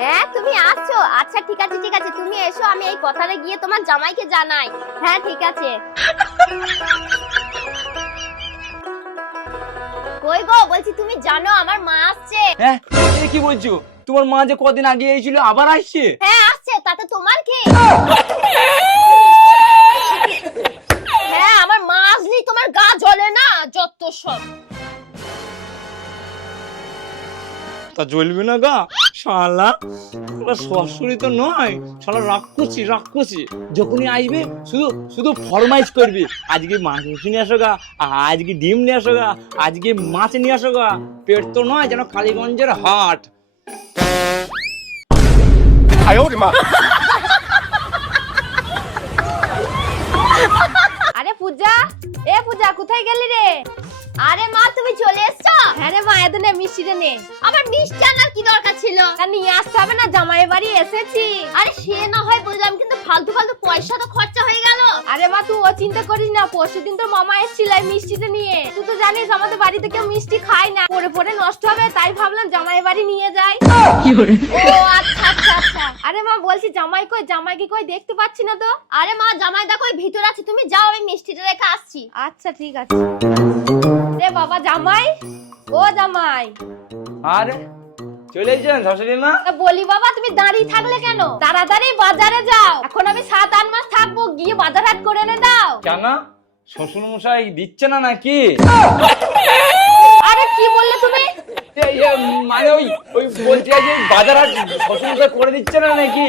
হ্যাঁ তুমি আসছো, আচ্ছা ঠিক আছে ঠিক আছে, তুমি এসো, আমি এই কথাটা গিয়ে তোমার জামাইকে জানাই। হ্যাঁ ঠিক আছে। কই গো, বলছি তুমি জানো আমার মা আসছে। হ্যাঁ এ কি বলছো? তোমার মা যে কদিন আগে এসেছিল আবার আসছে? হ্যাঁ আসছে, তাতে তোমার কি? হ্যাঁ আমার মা আসলেই তোমার গা জ্বলে না, যত সব। তা জ্বলবে না গা শালা, ওরা শাশুড়ি তো নয় শালা, রাক্ষসী রাক্ষসী। যখনই আসবে শুধু শুধু ফরমাইশ করবে, আজকে মাংস নিয়ে আসো গা, আজকে ডিম নিয়ে আসো গা, আজকে মাছ নিয়ে আসো গা। পেট তো নয় যেন কালীগঞ্জের হাট। আরে পূজা, এ পূজা কোথায় গেলি রে? আরে মা তুমি চলে এসছো? হ্যাঁ রে মা, এদনে মিষ্টিটা নে। আবার মিষ্টি আনার কি দরকার ছিল? তা নিয়ে আসতে হবে না, জামাই বাড়ি এসেছি। আরে সে না হয় বুঝলাম, কিন্তু ফালতু ফালতু পয়সা তো খরচা হয়ে গেল। আরে মা তুই ও চিন্তা করিস না, পরশুদিন তোর মামা এসেছিল এই মিষ্টিটা নিয়ে। তুই তো জানিস আমাদের বাড়িতে কেউ মিষ্টি খায় না, পরে পরে নষ্ট হবে, তাই ভাবলাম জামাই বাড়ি নিয়ে যাই। ও আচ্ছা আচ্ছা আচ্ছা। আরে মা বলছি জামাই কই, জামাইকে কই দেখতে পাচ্ছি না তো। আরে মা জামাই দেখো ওই ভিতরে আছে, তুমি যাও, আমি মিষ্টিটা রেখে আসছি। আচ্ছা ঠিক আছে। রে বাবা জামাই, ও জামাই। আরে চলে এসেছেন শাশুড়ি মা? তা বলি বাবা তুমি দাঁড়িয়ে থাকলে কেন? তাড়াতাড়ি বাজারে যাও, এখন আমি 7-8 মাস থাকবো, গিয়ে বাজার হাট করে এনে দাও। কেন, শ্বশুর মশাই দিচ্ছে না নাকি? আরে কি বললে তুমি? মানে ওই ওই বলছি যে বাজার হাট শ্বশুর মশাই করে দিচ্ছে না নাকি?